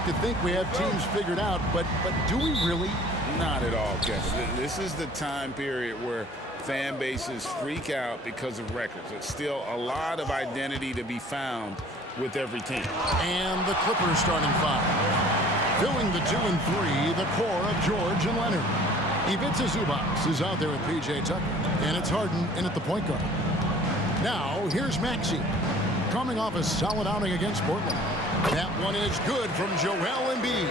like to think we have teams figured out, but do we really? Not at all, Kevin. This is the time period where fan bases freak out because of records. There's still a lot of identity to be found with every team. And the Clippers starting five. Filling the 2 and 3, the core of George and Leonard. Ivica Zubac is out there with P.J. Tucker, and it's Harden in at the point guard. Now, here's Maxey, coming off a solid outing against Portland. That one is good from Joel Embiid.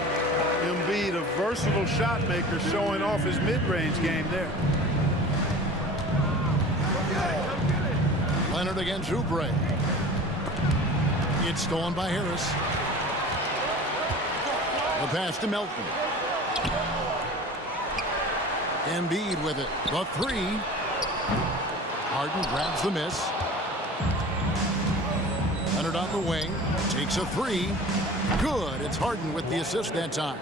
Embiid, a versatile shot maker, showing off his mid-range game there. Leonard against Oubre. It's stolen by Harris. The pass to Melton. Embiid with it. The three. Harden grabs the miss. Leonard on the wing. Takes a three. Good. It's Harden with the assist that time.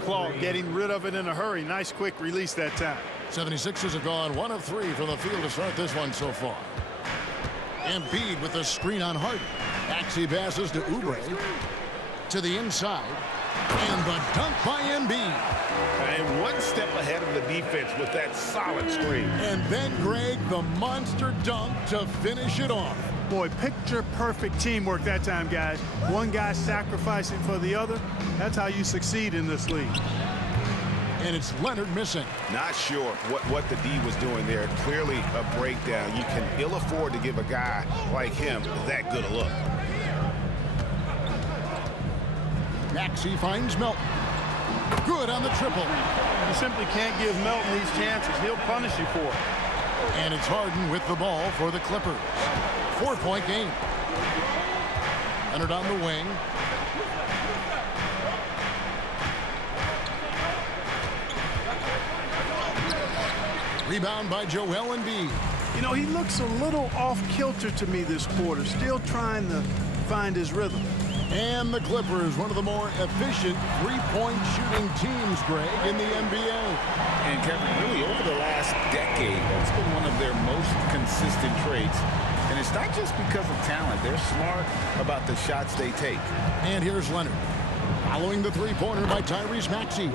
Claw getting rid of it in a hurry. Nice quick release that time. 76ers have gone 1 of 3 from the field to start this one so far. Embiid with the screen on Harden. Maxey passes to Oubre. To the inside. And the dunk by Embiid. And one step ahead of the defense with that solid screen. And then, Greg, the monster dunk to finish it off. Boy, picture-perfect teamwork that time, guys. One guy sacrificing for the other. That's how you succeed in this league. And it's Leonard missing. Not sure what the D was doing there. Clearly a breakdown. You can ill afford to give a guy like him that good a look. Maxey finds Melton. Good on the triple. You simply can't give Melton these chances. He'll punish you for it. And it's Harden with the ball for the Clippers. 4-point game. Leonard on the wing. Rebound by Joel Embiid. You know, he looks a little off-kilter to me this quarter, still trying to find his rhythm. And the Clippers, one of the more efficient three-point shooting teams, Greg, in the NBA. And Kevin, really over the last decade, that's been one of their most consistent traits. And it's not just because of talent. They're smart about the shots they take. And here's Leonard. Following the three-pointer by Tyrese Maxey.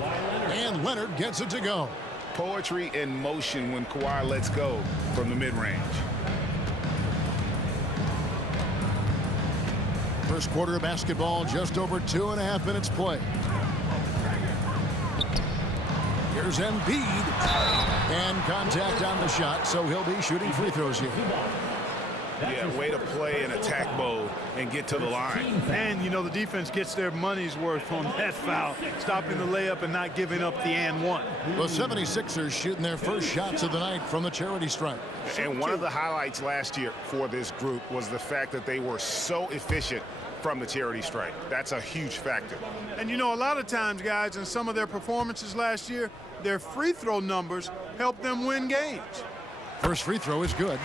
And Leonard gets it to go. Poetry in motion when Kawhi lets go from the mid-range. First quarter of basketball, just over 2.5 minutes play. Here's Embiid. And contact on the shot, so he'll be shooting free throws here. Yeah, way to play an attack mode and get to the line. And, you know, the defense gets their money's worth on that foul, stopping the layup and not giving up the and one. The 76ers shooting their first shots of the night from the charity stripe. And one of the highlights last year for this group was the fact that they were so efficient from the charity stripe. That's a huge factor. And, you know, a lot of times, guys, in some of their performances last year, their free throw numbers helped them win games. First free throw is good.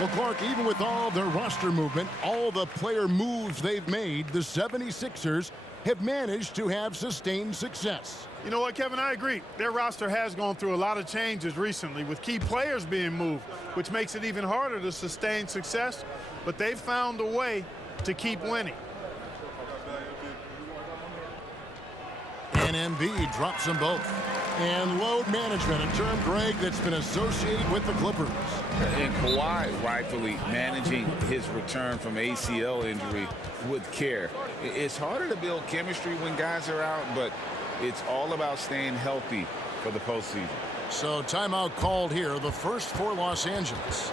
Well, Clark, even with all their roster movement, all the player moves they've made, the 76ers have managed to have sustained success. You know what, Kevin, I agree. Their roster has gone through a lot of changes recently with key players being moved, which makes it even harder to sustain success. But they've found a way to keep winning. And Embiid drops them both. And load management, a term, Greg, that's been associated with the Clippers. And Kawhi rightfully managing his return from ACL injury with care. It's harder to build chemistry when guys are out, but it's all about staying healthy for the postseason. So timeout called here, the first for Los Angeles.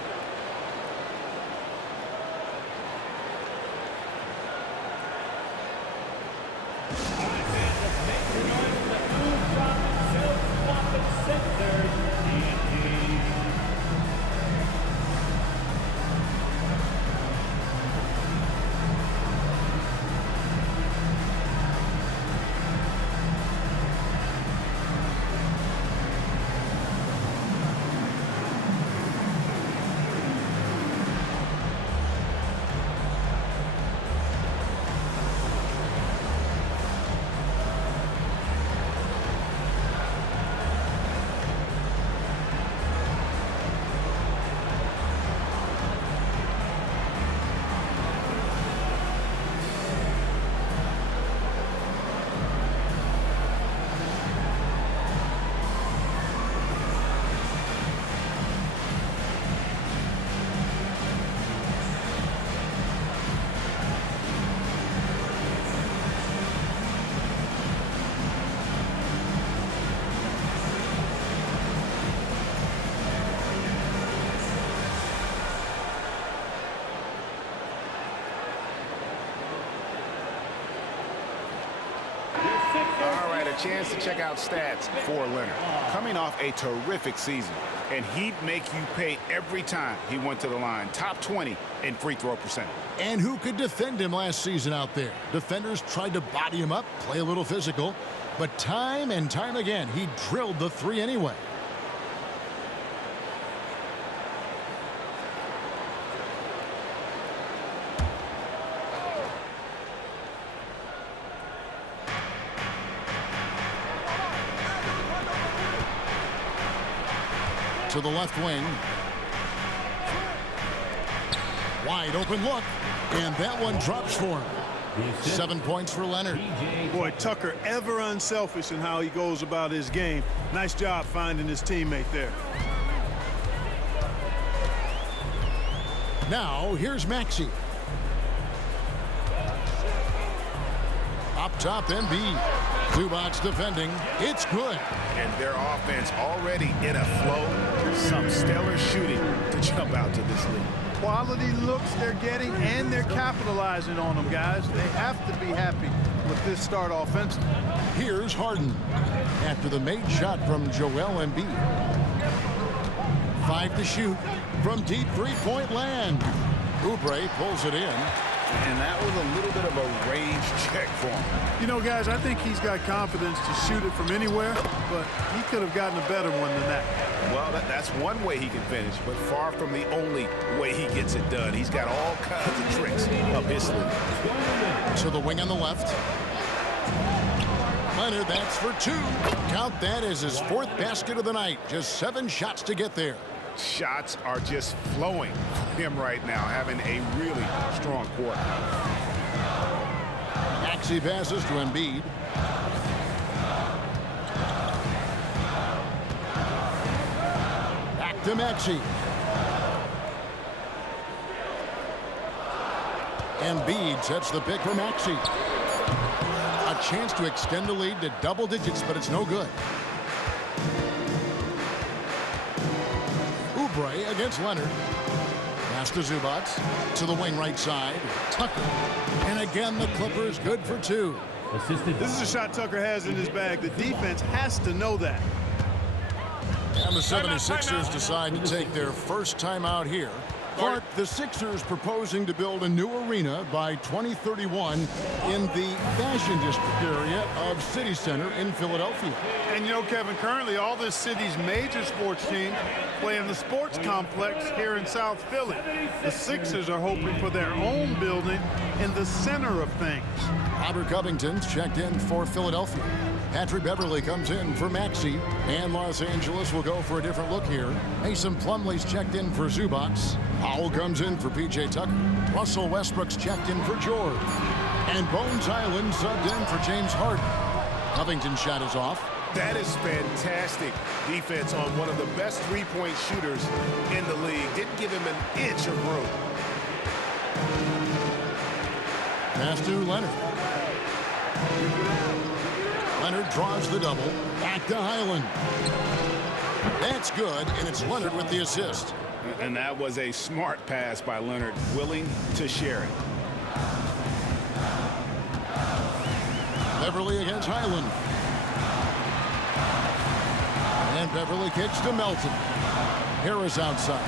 a chance to check out stats for Leonard. Coming off a terrific season, and he'd make you pay every time he went to the line. Top 20 in free throw percentage. And who could defend him last season out there? Defenders tried to body him up, play a little physical, but time and time again, he drilled the three anyway. To the left wing. Wide open look. And that one drops for him. 7 points for Leonard. Boy, Tucker ever unselfish in how he goes about his game. Nice job finding his teammate there. Now, here's Maxey. Up top, Embiid. Zubac defending. It's good. And their offense already in a flow. Some stellar shooting to jump out to this league. Quality looks they're getting, and they're capitalizing on them, guys. They have to be happy with this start offensively. Here's Harden. After the made shot from Joel Embiid. 5 to shoot from deep three-point land. Oubre pulls it in. And that was a little bit of a range check for him. You know, guys, I think he's got confidence to shoot it from anywhere, but he could have gotten a better one than that. Well, that's one way he can finish, but far from the only way he gets it done. He's got all kinds of tricks up his sleeve. To the wing on the left. Leonard, that's for 2. Count that as his 4th basket of the night. Just 7 shots to get there. Shots are just flowing for him right now, having a really strong quarter. Maxey passes to Embiid. Back to Maxey. Embiid sets the pick for Maxey. A chance to extend the lead to double digits, but it's no good. Oubre against Leonard. Pass to Zubac. To the wing right side. Tucker. And again, the Clippers good for 2. This is a shot Tucker has in his bag. The defense has to know that. And the 76ers decide to take their first time out here. Clark, the Sixers proposing to build a new arena by 2031 in the Fashion District area of City Center in Philadelphia. And you know, Kevin, currently all this city's major sports teams play in the sports complex here in South Philly. The Sixers are hoping for their own building in the center of things. Robert Covington's checked in for Philadelphia. Patrick Beverly comes in for Maxey, and Los Angeles will go for a different look here. Mason Plumlee's checked in for Zubac. Powell comes in for P.J. Tucker. Russell Westbrook's checked in for George. And Bones Island subbed in for James Harden. Covington's shot is off. That is fantastic defense on one of the best three-point shooters in the league. Didn't give him an inch of room. Pass to Leonard. Leonard draws the double. Back to Highland. That's good, and it's Leonard with the assist. And that was a smart pass by Leonard, willing to share it. Beverly against Highland. And Beverly kicks to Melton. Harris outside.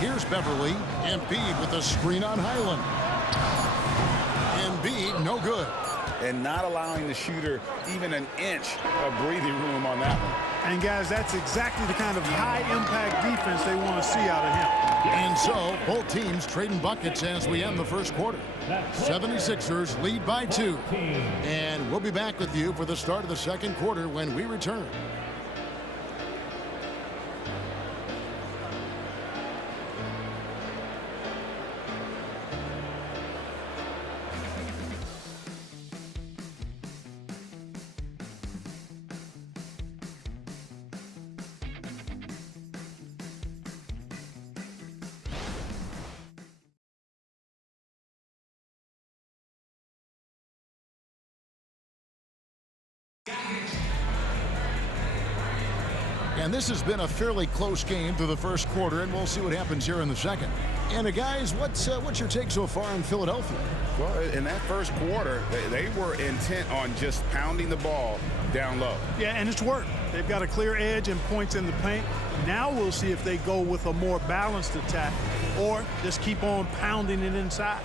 Here's Beverly. Embiid with a screen on Highland. Embiid, no good. And not allowing the shooter even an inch of breathing room on that one. And, guys, that's exactly the kind of high-impact defense they want to see out of him. And so, both teams trading buckets as we end the first quarter. 76ers lead by 2. And we'll be back with you for the start of the second quarter when we return. And this has been a fairly close game through the first quarter, and we'll see what happens here in the second. And guys, what's your take so far on Philadelphia? Well, in that first quarter, they were intent on just pounding the ball down low. Yeah, and it's worked. They've got a clear edge and points in the paint. Now we'll see if they go with a more balanced attack or just keep on pounding it inside.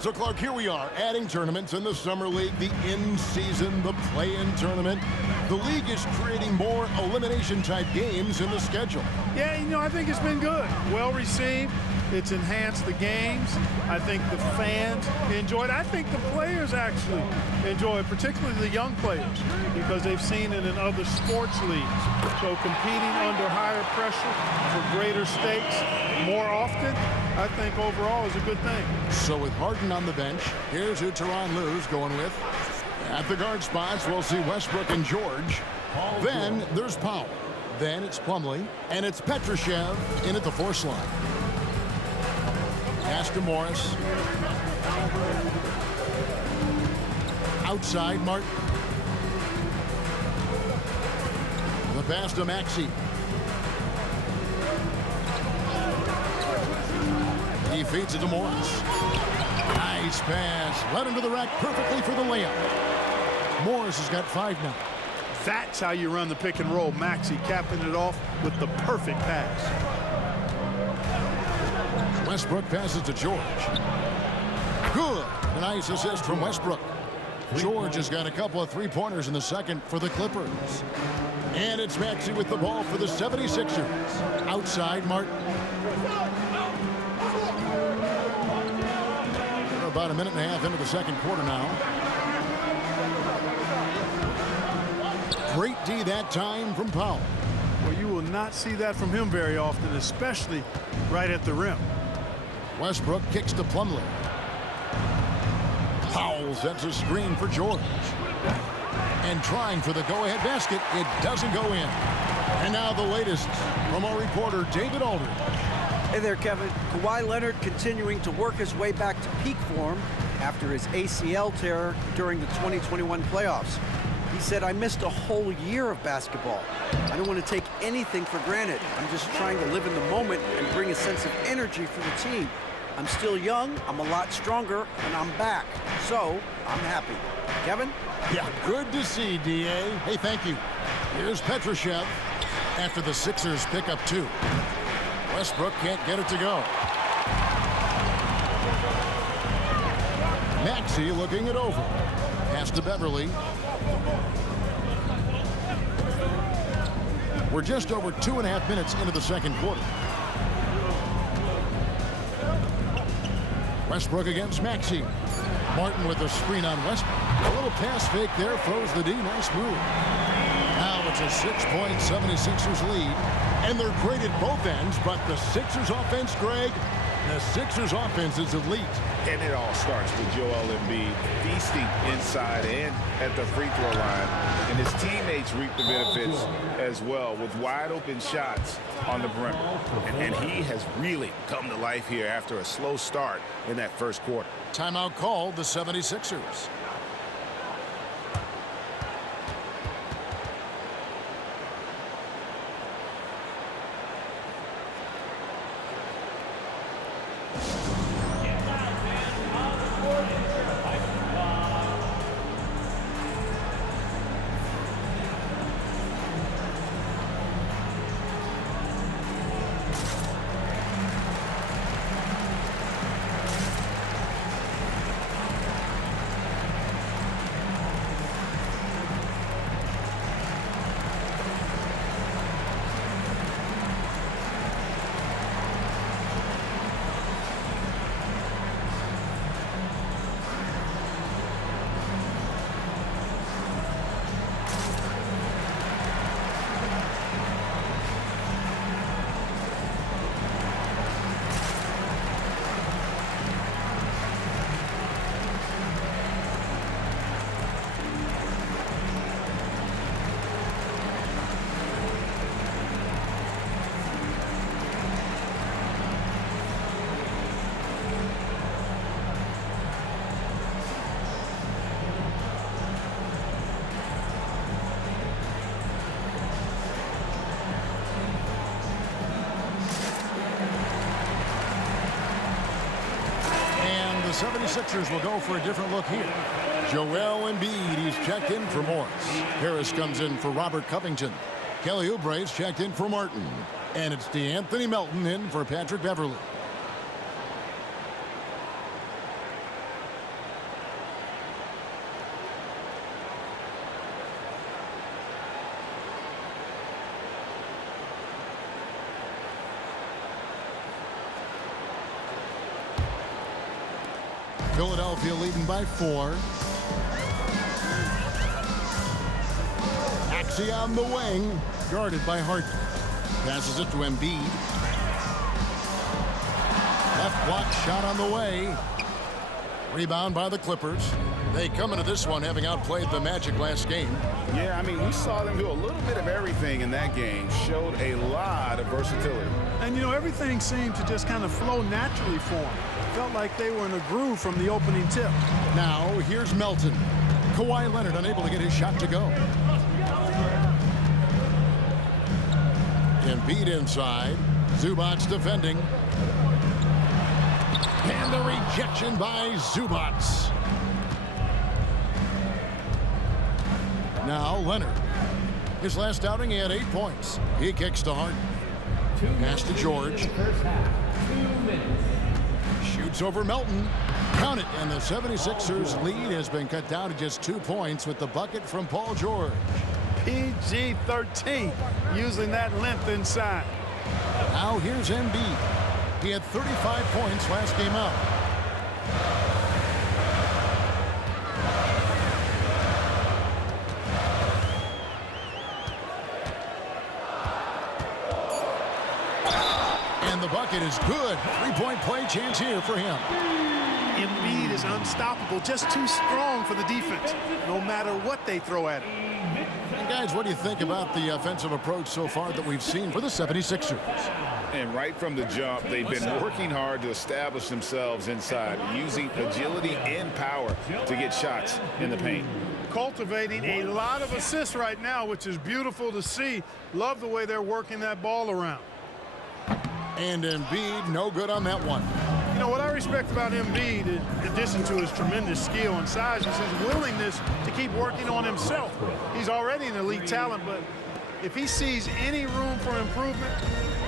So, Clark, here we are, adding tournaments in the Summer League, the in-season, the play-in tournament. The league is creating more elimination-type games in the schedule. Yeah, I think it's been good. Well received. It's enhanced the games. I think the fans enjoy it. I think the players actually enjoy it, particularly the young players, because they've seen it in other sports leagues. So competing under higher pressure for greater stakes more often, I think overall is a good thing. So with Harden on the bench, here's who Tyronn Lue's going with. At the guard spots, we'll see Westbrook and George. Then there's Powell. Then it's Plumlee. And it's Petrushev in at the force line. Pass to Morris. Outside, Martin. The pass to Maxey. He feeds it to Morris. Nice pass. Led him to the rack perfectly for the layup. Morris has got 5 now. That's how you run the pick and roll. Maxey capping it off with the perfect pass. Westbrook passes to George. Good. A nice assist from Westbrook. George has got a couple of three-pointers in the second for the Clippers. And it's Maxey with the ball for the 76ers. Outside, Martin. We're about a minute and a half into the second quarter now. Great D that time from Powell. Well, you will not see that from him very often, especially right at the rim. Westbrook kicks to Plumlee. Powell sets a screen for George. And trying for the go-ahead basket, it doesn't go in. And now the latest from our reporter, David Aldridge. Hey there, Kevin. Kawhi Leonard continuing to work his way back to peak form after his ACL tear during the 2021 playoffs. He said, "I missed a whole year of basketball. I don't want to take anything for granted. I'm just trying to live in the moment and bring a sense of energy for the team. I'm still young, I'm a lot stronger, and I'm back. So, I'm happy." Kevin? Yeah, good to see, D.A. Hey, thank you. Here's Petrushev after the Sixers pick up 2. Westbrook can't get it to go. Maxey looking it over. Pass to Beverly. We're just over 2.5 minutes into the second quarter. Westbrook against Maxey. Martin with a screen on Westbrook. A little pass fake there, froze the D. Nice move. Now it's a 6-point 76ers lead. And they're great at both ends, but the Sixers offense, Greg, the Sixers offense is elite. And it all starts with Joel Embiid feasting inside and at the free throw line. And his teammates reap the benefits as well with wide open shots on the perimeter. And he has really come to life here after a slow start in that first quarter. Timeout called the 76ers. 76ers will go for a different look here. Joel Embiid, he's checked in for Morris. Harris comes in for Robert Covington. Kelly Oubre's checked in for Martin. And it's DeAnthony Melton in for Patrick Beverley. Philadelphia leading by 4. Axie on the wing, guarded by Harden. Passes it to Embiid. Left block shot on the way. Rebound by the Clippers. They come into this one having outplayed the Magic last game. Yeah, I mean, we saw them do a little bit of everything in that game. Showed a lot of versatility. And, you know, everything seemed to just kind of flow naturally for them. Felt like they were in a groove from the opening tip. Now, here's Melton. Kawhi Leonard unable to get his shot to go. Embiid inside. Zubac defending. And the rejection by Zubac. Now Leonard. His last outing, he had 8 points. He kicks to Harden. Pass to George. Shoots over Melton. Count it. And the 76ers lead has been cut down to just 2 points with the bucket from Paul George. PG-13, using that length inside. Now here's Embiid. He had 35 points last game out. And the bucket is good. 3-point play chance here for him. Embiid is unstoppable, just too strong for the defense, no matter what they throw at him. And guys, what do you think about the offensive approach so far that we've seen for the 76ers? And right from the jump, they've been working hard to establish themselves inside, using agility and power to get shots in the paint. Cultivating a lot of assists right now, which is beautiful to see. Love the way they're working that ball around. And Embiid, no good on that one. You know, what I respect about Embiid, in addition to his tremendous skill and size, is his willingness to keep working on himself. He's already an elite talent, but if he sees any room for improvement,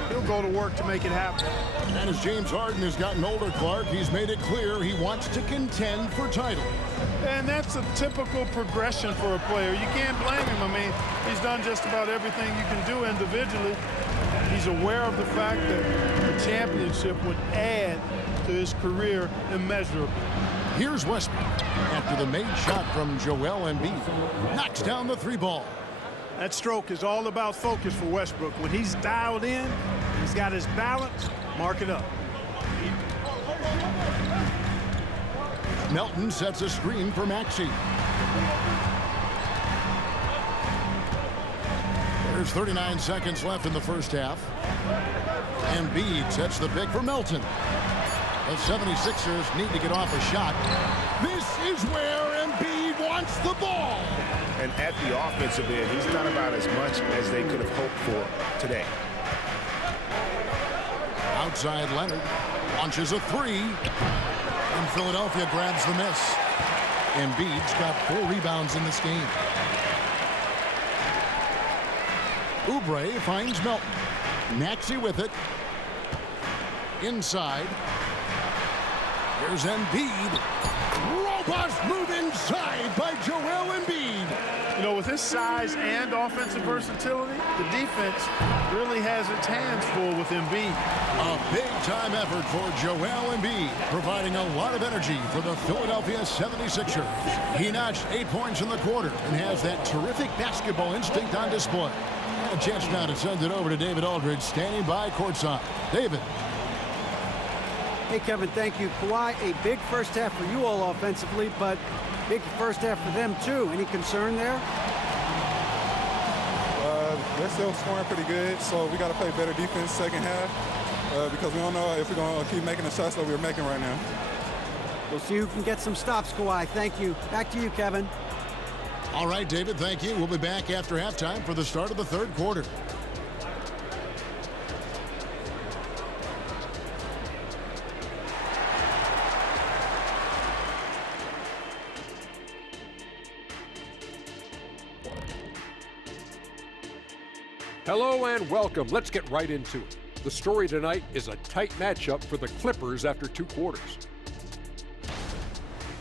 he'll go to work to make it happen. And as James Harden has gotten older, Clark, he's made it clear he wants to contend for titles. And that's a typical progression for a player. You can't blame him. I mean, he's done just about everything you can do individually. He's aware of the fact that the championship would add to his career immeasurably. Here's Westbrook after the made shot from Joel Embiid. Knocks down the 3 ball. That stroke is all about focus for Westbrook. When he's dialed in, he's got his balance, mark it up. Melton sets a screen for Maxey. There's 39 seconds left in the first half. Embiid sets the pick for Melton. The 76ers need to get off a shot. This is where Embiid wants the ball. And at the offensive end, he's done about as much as they could have hoped for today. Outside Leonard launches a 3. And Philadelphia grabs the miss. Embiid's got 4 rebounds in this game. Oubre finds Melton. Maxey with it. Inside. Here's Embiid. Robust move inside by Joel Embiid. You know, with his size and offensive versatility, the defense really has its hands full with Embiid. A big-time effort for Joel Embiid, providing a lot of energy for the Philadelphia 76ers. He notched 8 points in the quarter and has that terrific basketball instinct on display. A chance now to send it over to David Aldridge, standing by courtside. David. Hey, Kevin, thank you. Kawhi, a big first half for you all offensively, but big first half for them, too. Any concern there? They're still scoring pretty good, so we got to play better defense second half because we don't know if we're going to keep making the shots that we're making right now. We'll see who can get some stops, Kawhi. Thank you. Back to you, Kevin. All right, David, thank you. We'll be back after halftime for the start of the third quarter. Hello and welcome. Let's get right into it. The story tonight is a tight matchup for the Clippers after 2 quarters.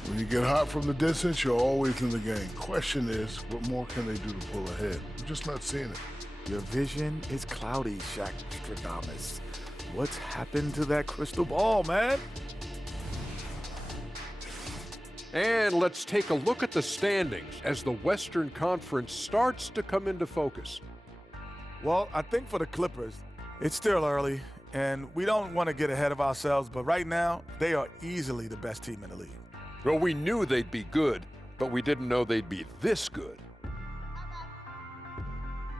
When you get hot from the distance, you're always in the game. Question is, what more can they do to pull ahead? We're just not seeing it. Your vision is cloudy, Shaq Stradamus. What's happened to that crystal ball, man? And let's take a look at the standings as the Western Conference starts to come into focus. Well, I think for the Clippers, it's still early, and we don't want to get ahead of ourselves, but right now, they are easily the best team in the league. Well, we knew they'd be good, but we didn't know they'd be this good.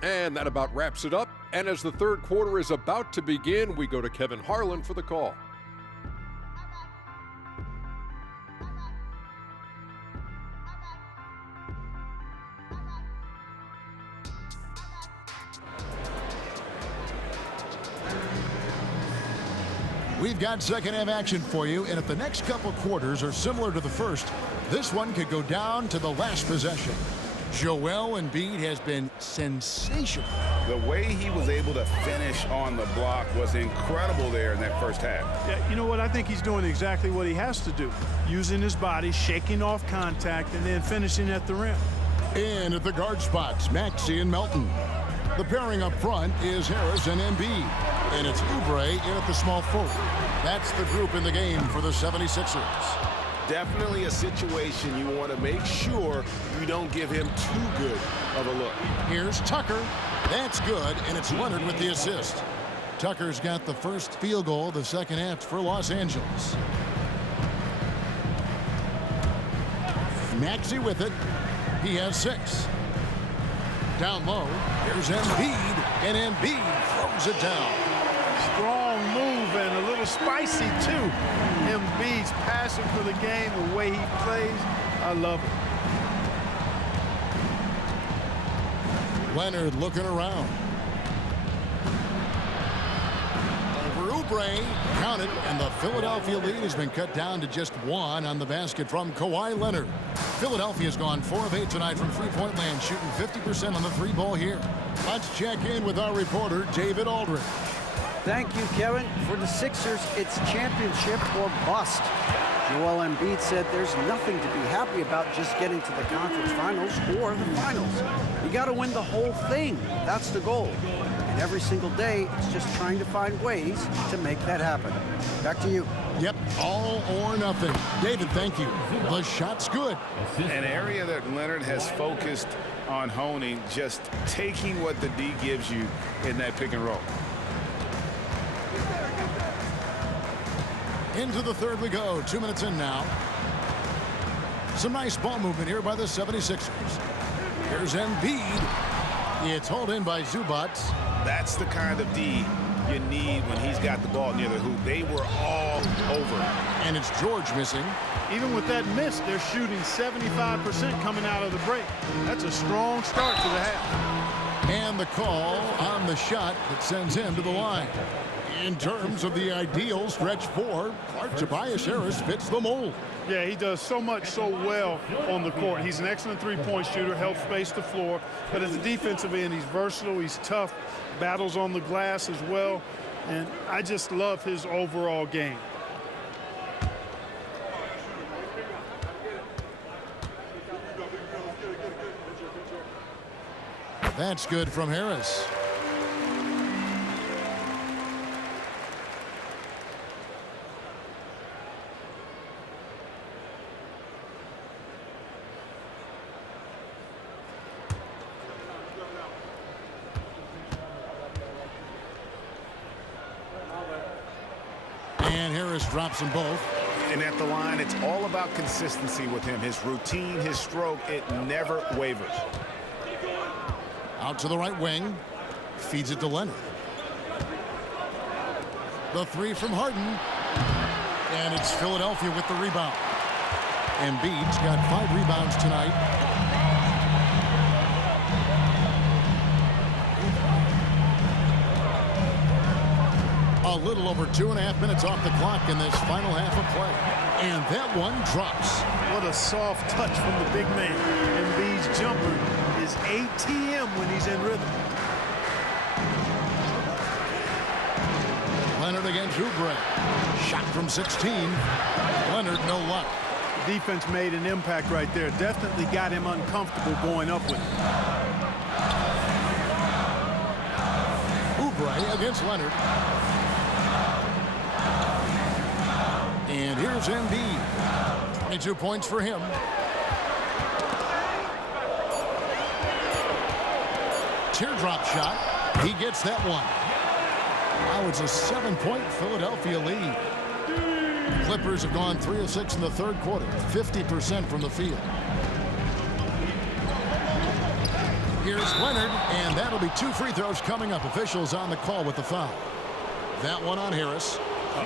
And that about wraps it up. And as the third quarter is about to begin, we go to Kevin Harlan for the call. We've got second half action for you, and if the next couple quarters are similar to the first, this one could go down to the last possession. Joel Embiid has been sensational. The way he was able to finish on the block was incredible there in that first half. Yeah, you know what? I think he's doing exactly what he has to do. Using his body, shaking off contact, and then finishing at the rim. And at the guard spots, Maxey and Melton. The pairing up front is Harris and Embiid. And it's Oubre in at the small forward. That's the group in the game for the 76ers. Definitely a situation you want to make sure you don't give him too good of a look. Here's Tucker. That's good, and it's Leonard with the assist. Tucker's got the first field goal of the second half for Los Angeles. Maxey with it. He has 6. Down low, here's Embiid, and Embiid throws it down. Strong move and a little spicy, too. Embiid's passion for the game, the way he plays, I love it. Leonard looking around. Over Oubre, counted, and the Philadelphia lead has been cut down to just 1 on the basket from Kawhi Leonard. Philadelphia's gone 4 of 8 tonight from three-point land, shooting 50% on the 3-ball here. Let's check in with our reporter, David Aldridge. Thank you, Kevin. For the Sixers, it's championship or bust. Joel Embiid said there's nothing to be happy about just getting to the conference finals or the finals. You got to win the whole thing. That's the goal. And every single day, it's just trying to find ways to make that happen. Back to you. Yep, all or nothing. David, thank you. The shot's good. An area that Leonard has focused on honing, just taking what the D gives you in that pick and roll. Into the third we go. 2 minutes in now. Some nice ball movement here by the 76ers. Here's Embiid. It's hauled in by Zubac. That's the kind of D you need when he's got the ball near the hoop. They were all over. And it's George missing. Even with that miss, they're shooting 75% coming out of the break. That's a strong start to the half. And the call on the shot that sends him to the line. In terms of the ideal stretch 4, Tobias Harris fits the mold. Yeah, he does so much so well on the court. He's an excellent three-point shooter, helps space the floor. But at the defensive end, he's versatile, he's tough, battles on the glass as well. And I just love his overall game. That's good from Harris. And Harris drops them both. And at the line, it's all about consistency with him. His routine, his stroke, it never wavers. Out to the right wing. Feeds it to Leonard. The 3 from Harden. And it's Philadelphia with the rebound. Embiid's got 5 rebounds tonight. A little over 2.5 minutes off the clock in this final half of play. And that one drops. What a soft touch from the big man. Embiid's jumper is ATM when he's in rhythm. Leonard against Oubre. Shot from 16. Leonard, no luck. Defense made an impact right there. Definitely got him uncomfortable going up with it. Oubre against Leonard. And here's Embiid. 22 points for him. Teardrop shot. He gets that one. Now it's a 7-point Philadelphia lead. The Clippers have gone 3 of 6 in the third quarter, 50% from the field. Here's Leonard, and that'll be 2 free throws coming up. Officials on the call with the foul. That one on Harris.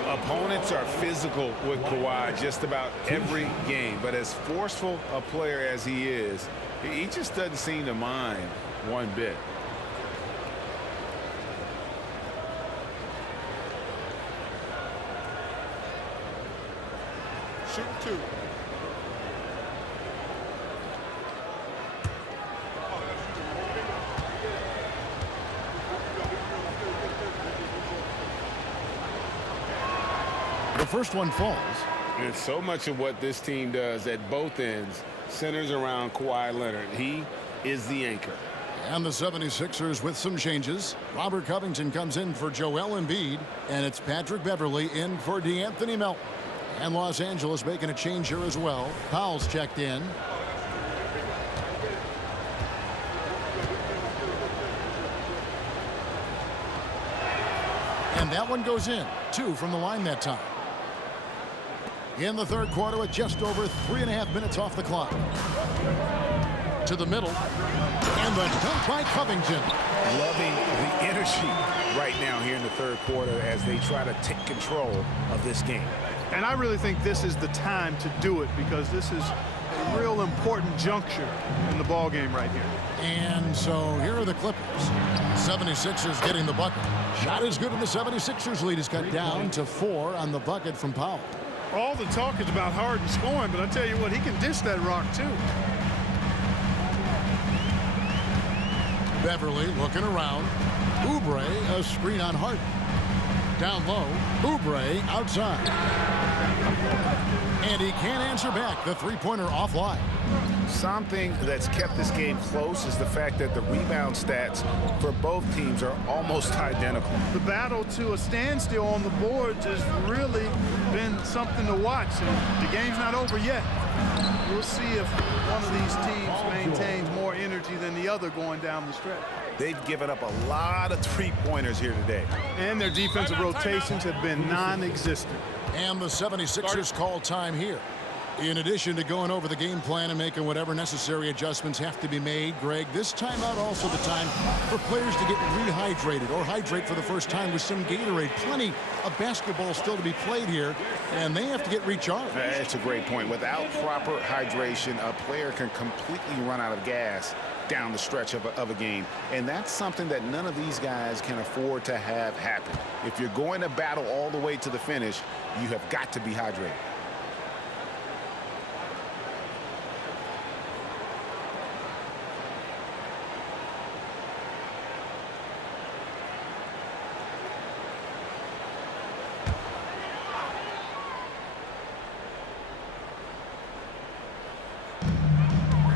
Opponents are physical with Kawhi just about every game, but as forceful a player as he is, he just doesn't seem to mind one bit. Shoot 2. The first one falls. And so much of what this team does at both ends centers around Kawhi Leonard. He is the anchor. And the 76ers with some changes. Robert Covington comes in for Joel Embiid, and it's Patrick Beverley in for DeAnthony Melton. And Los Angeles making a change here as well. Powell's checked in. And that one goes in. 2 from the line that time. In the third quarter with just over 3.5 minutes off the clock. To the middle. And the dunk by Covington. Loving the energy right now here in the third quarter as they try to take control of this game. And I really think this is the time to do it because this is a real important juncture in the ball game right here. And so here are the Clippers. 76ers getting the bucket. Shot is good, and the 76ers lead is cut down to 4 on the bucket from Powell. All the talk is about Harden scoring, but I tell you what, he can dish that rock too. Beverley looking around. Oubre, a screen on Harden. Down low, Oubre outside. And he can't answer back. The three-pointer offline. Something that's kept this game close is the fact that the rebound stats for both teams are almost identical. The battle to a standstill on the boards has really been something to watch. And the game's not over yet. We'll see if one of these teams maintains more energy than the other going down the stretch. They've given up a lot of three-pointers here today. And their defensive rotations have been non-existent. And the 76ers call time here. In addition to going over the game plan and making whatever necessary adjustments have to be made, Greg, this timeout also the time for players to get rehydrated or hydrate for the first time with some Gatorade. Plenty of basketball still to be played here, and they have to get recharged. That's a great point. Without proper hydration, a player can completely run out of gas down the stretch of a game. And that's something that none of these guys can afford to have happen. If you're going to battle all the way to the finish, you have got to be hydrated.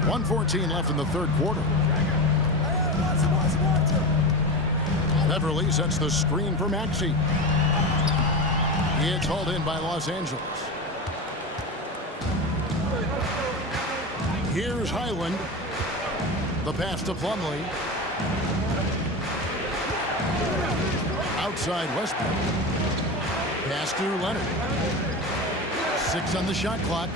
.114 left in the third quarter. Beverley sets the screen for Maxey. It's hauled in by Los Angeles. Here's Highland. The pass to Plumlee. Outside Westbrook. Pass to Leonard. 6 on the shot clock.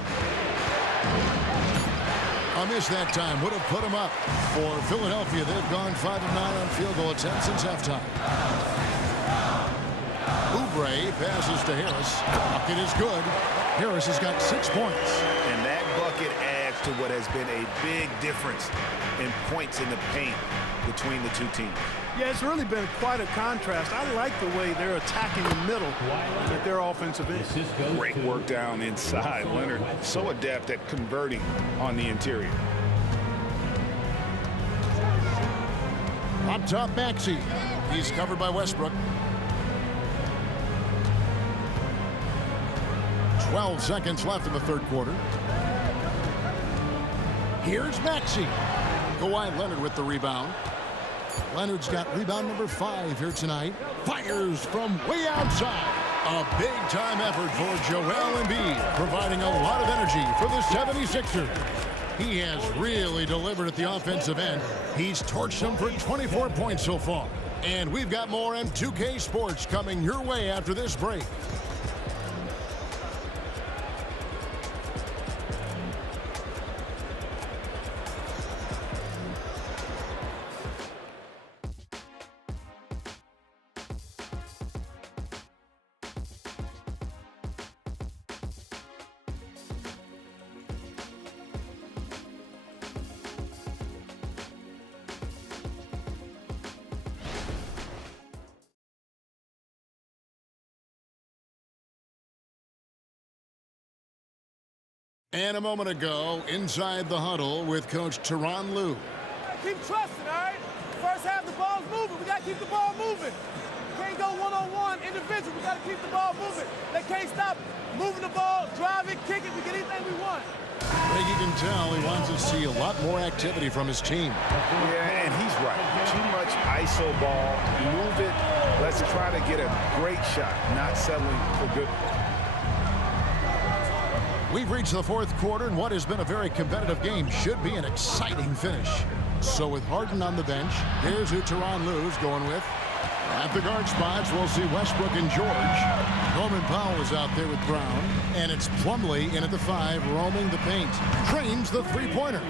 A miss that time would have put them up. For Philadelphia, they've gone 5 of 9 on field goal attempts since halftime. Oubre passes to Harris. Bucket is good. Harris has got 6 points. And that bucket adds to what has been a big difference in points in the paint between the two teams. Yeah, it's really been quite a contrast. I like the way they're attacking the middle at their offensive end. Great work down inside. Leonard so adept at converting on the interior. Up top, Maxey. He's covered by Westbrook. 12 seconds left in the third quarter. Here's Maxey. Kawhi Leonard with the rebound. Leonard's got rebound number 5 here tonight. Fires from way outside. A big-time effort for Joel Embiid, providing a lot of energy for the 76ers. He has really delivered at the offensive end. He's torched them for 24 points so far. And we've got more M2K Sports coming your way after this break. And a moment ago, inside the huddle with Coach Tyronn Lue. Keep trusting, all right? First half, the ball's moving. We got to keep the ball moving. Can't go one-on-one individual. We got to keep the ball moving. They can't stop moving the ball, drive it, kick it. We get anything we want. Reggie can tell he wants to see a lot more activity from his team. Yeah, and he's right. Too much ISO ball. Move it. Let's try to get a great shot, not settling for good. We've reached the fourth quarter, and what has been a very competitive game should be an exciting finish. So with Harden on the bench, here's who Tyronn Lue's going with. At the guard spots, we'll see Westbrook and George. Norman Powell is out there with Brown, and it's Plumlee in at the 5, roaming the paint. Drains the three-pointer.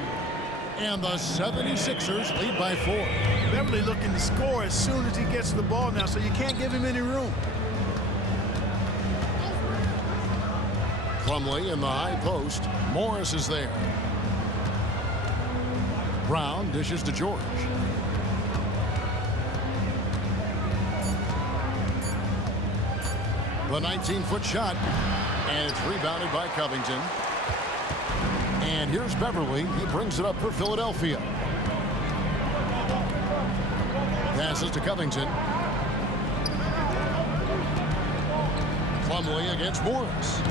And the 76ers lead by 4. Beverly looking to score as soon as he gets the ball now, so you can't give him any room. Plumlee in the high post. Morris is there. Brown dishes to George. The 19-foot shot, and it's rebounded by Covington. And here's Beverly. He brings it up for Philadelphia. Passes to Covington. Plumlee against Morris.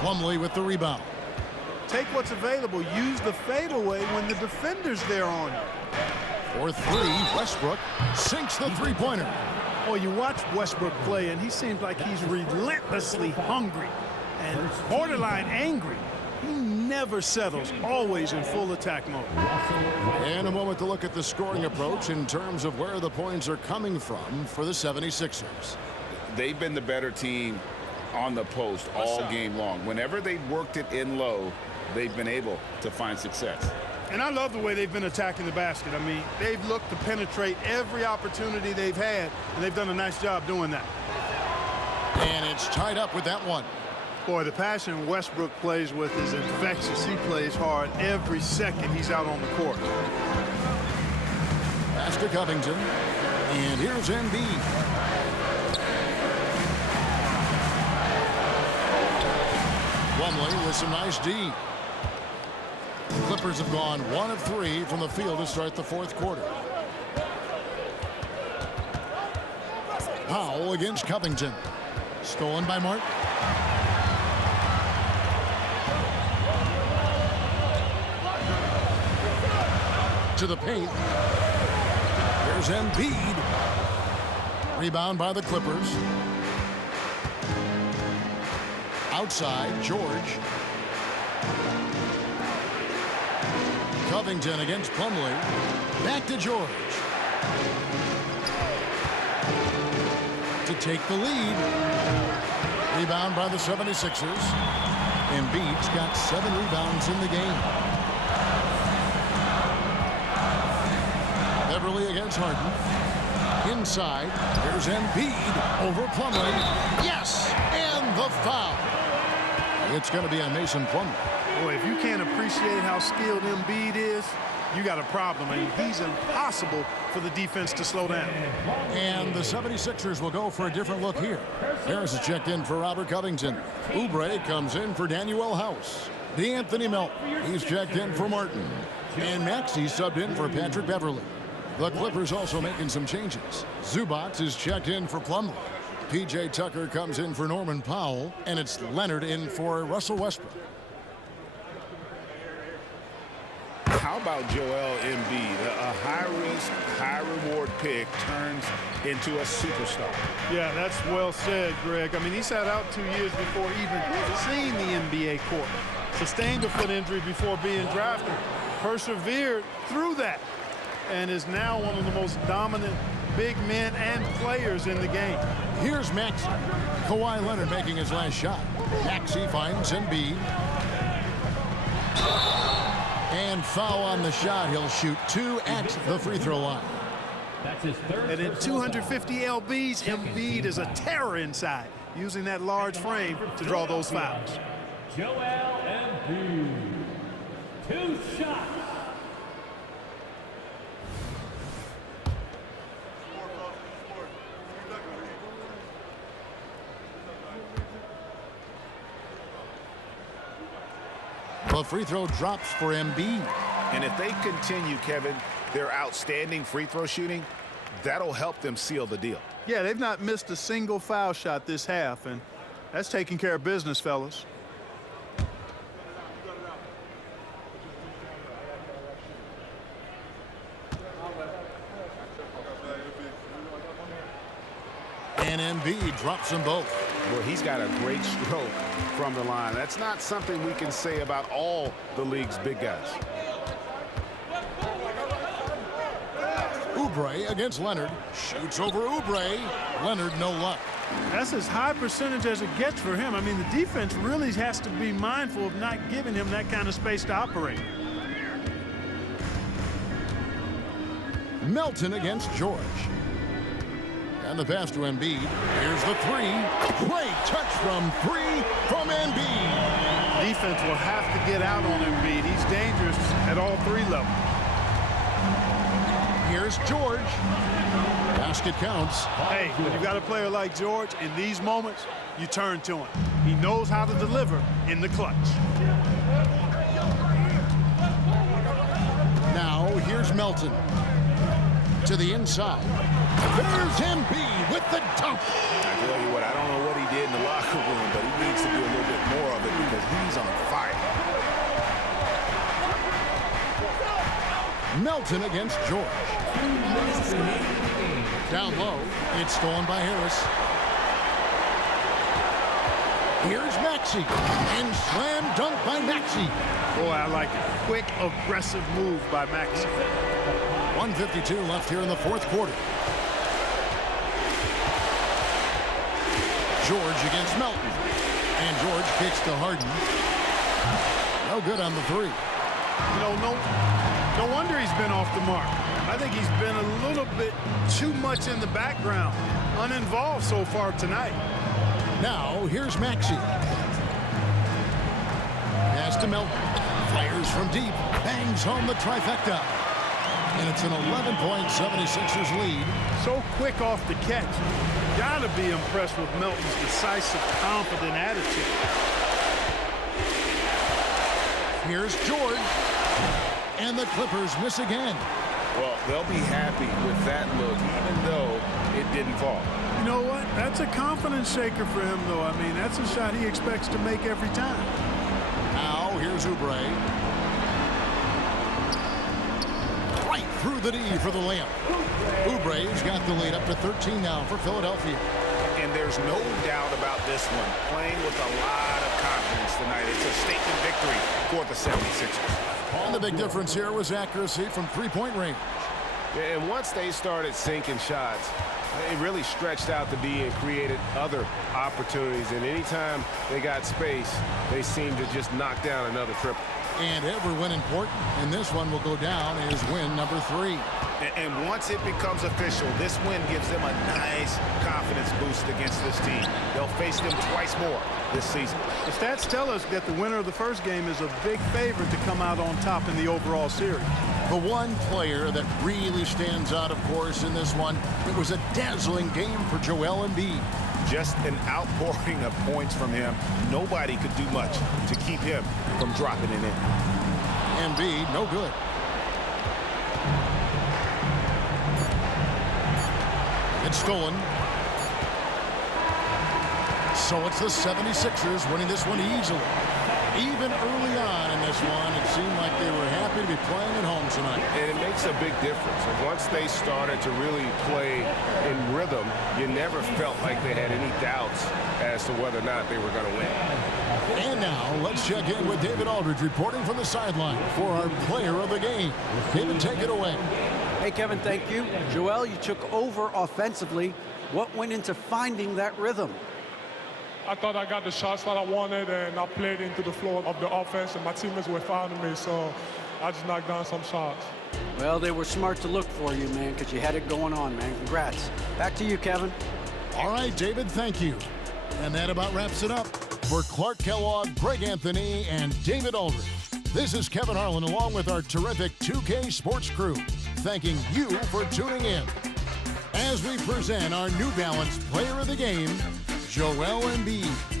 Plumlee with the rebound. Take what's available. Use the fadeaway when the defender's there on you. For 3, Westbrook sinks the three-pointer. Well, you watch Westbrook play, and he seems like he's relentlessly hungry and borderline angry. He never settles, always in full attack mode. And a moment to look at the scoring approach in terms of where the points are coming from for the 76ers. They've been the better team on the post all game long. Whenever they've worked it in low, they've been able to find success. And I love the way they've been attacking the basket. I mean, they've looked to penetrate every opportunity they've had, and they've done a nice job doing that. And it's tied up with that one. Boy, the passion Westbrook plays with is infectious. He plays hard every second he's out on the court. Pass to Covington. And here's Embiid. Plumlee with some nice D. The Clippers have gone 1 of 3 from the field to start the fourth quarter. Powell against Covington. Stolen by Martin. To the paint. There's Embiid. Rebound by the Clippers. Outside, George. Covington against Plumlee. Back to George. To take the lead. Rebound by the 76ers. Embiid's got 7 rebounds in the game. Beverly against Harden. Inside, here's Embiid over Plumlee. Yes! And the foul. It's going to be on Mason Plumlee. Boy, if you can't appreciate how skilled Embiid is, you got a problem. I mean, he's impossible for the defense to slow down. And the 76ers will go for a different look here. Harris is checked in for Robert Covington. Oubre comes in for Daniel House. D'Anthony Melton, he's checked in for Martin. And Maxey subbed in for Patrick Beverly. The Clippers also making some changes. Zubac is checked in for Plumlee. P.J. Tucker comes in for Norman Powell, and it's Leonard in for Russell Westbrook. How about Joel Embiid? A high-risk, high-reward pick turns into a superstar. Yeah, that's well said, Greg. I mean, he sat out 2 years before even seeing the NBA court. Sustained a foot injury before being drafted. Persevered through that and is now one of the most dominant big men and players in the game. Here's Maxey. Kawhi Leonard making his last shot. Maxey finds Embiid. And foul on the shot. He'll shoot 2 at the free throw line. That's his third. And at 250 lbs, Embiid is a terror inside, using that large frame to draw those fouls. Joel Embiid. 2 shots. The free throw drops for Embiid. And if they continue, Kevin, their outstanding free throw shooting, that'll help them seal the deal. Yeah, they've not missed a single foul shot this half, and that's taking care of business, fellas. And Embiid drops them both. Well, he's got a great stroke from the line. That's not something we can say about all the league's big guys. Oubre against Leonard. Shoots over Oubre. Leonard, no luck. That's as high percentage as it gets for him. I mean, the defense really has to be mindful of not giving him that kind of space to operate. Melton against George. And the pass to Embiid. Here's the 3. Great touch from 3 from Embiid. Defense will have to get out on Embiid. He's dangerous at all 3 levels. Here's George. Basket counts. Hey, when you got a player like George, in these moments, you turn to him. He knows how to deliver in the clutch. Now, here's Melton. To the inside. There's Embiid with the dunk. I tell you what, I don't know what he did in the locker room, but he needs to do a little bit more of it because he's on fire. Melton against George. Down low, it's stolen by Harris. Here's Maxey, and slam dunk by Maxey. Boy, I like it. Quick, aggressive move by Maxey. 1:52 left here in the 4th quarter. George against Melton. And George kicks to Harden. No good on the 3. You know, no wonder he's been off the mark. I think he's been a little bit too much in the background, uninvolved so far tonight. Now, here's Maxey. Pass to Melton. Fires from deep. Bangs home the trifecta. And it's an 11-point 76ers lead. So quick off the catch. Gotta be impressed with Melton's decisive, confident attitude. Here's George. And the Clippers miss again. Well, they'll be happy with that look, even though it didn't fall. You know what? That's a confidence shaker for him, though. I mean, that's a shot he expects to make every time. Now, here's Oubre. Right through the D for the layup. Oubre's got the lead up to 13 now for Philadelphia. And there's no doubt about this one. Playing with a lot of confidence tonight. It's a statement victory for the 76ers. And the big difference here was accuracy from 3-point range. And once they started sinking shots, it really stretched out the D and created other opportunities. And anytime they got space, they seemed to just knock down another triple. And every win important, and this one will go down as win number 3. And once it becomes official, this win gives them a nice confidence boost against this team. They'll face them twice more this season. The stats tell us that the winner of the first game is a big favorite to come out on top in the overall series. The one player that really stands out, of course, in this one, it was a dazzling game for Joel Embiid. Just an outpouring of points from him. Nobody could do much to keep him from dropping it in. Embiid, no good. It's stolen. So it's the 76ers winning this one easily. Even early on in this one, it seemed like they were happy to be playing at home tonight. And it makes a big difference. And once they started to really play in rhythm, you never felt like they had any doubts as to whether or not they were going to win. And now, let's check in with David Aldridge reporting from the sideline for our player of the game. David, take it away. Hey, Kevin, thank you. Joel, you took over offensively. What went into finding that rhythm? I thought I got the shots that I wanted, and I played into the flow of the offense, and my teammates were fouling me, so I just knocked down some shots. Well, they were smart to look for you, man, because you had it going on, man. Congrats. Back to you, Kevin. All right, David, thank you. And that about wraps it up. For Clark Kellogg, Greg Anthony, and David Aldridge, this is Kevin Harlan along with our terrific 2K Sports crew, thanking you for tuning in. As we present our New Balance Player of the Game, Joel Embiid.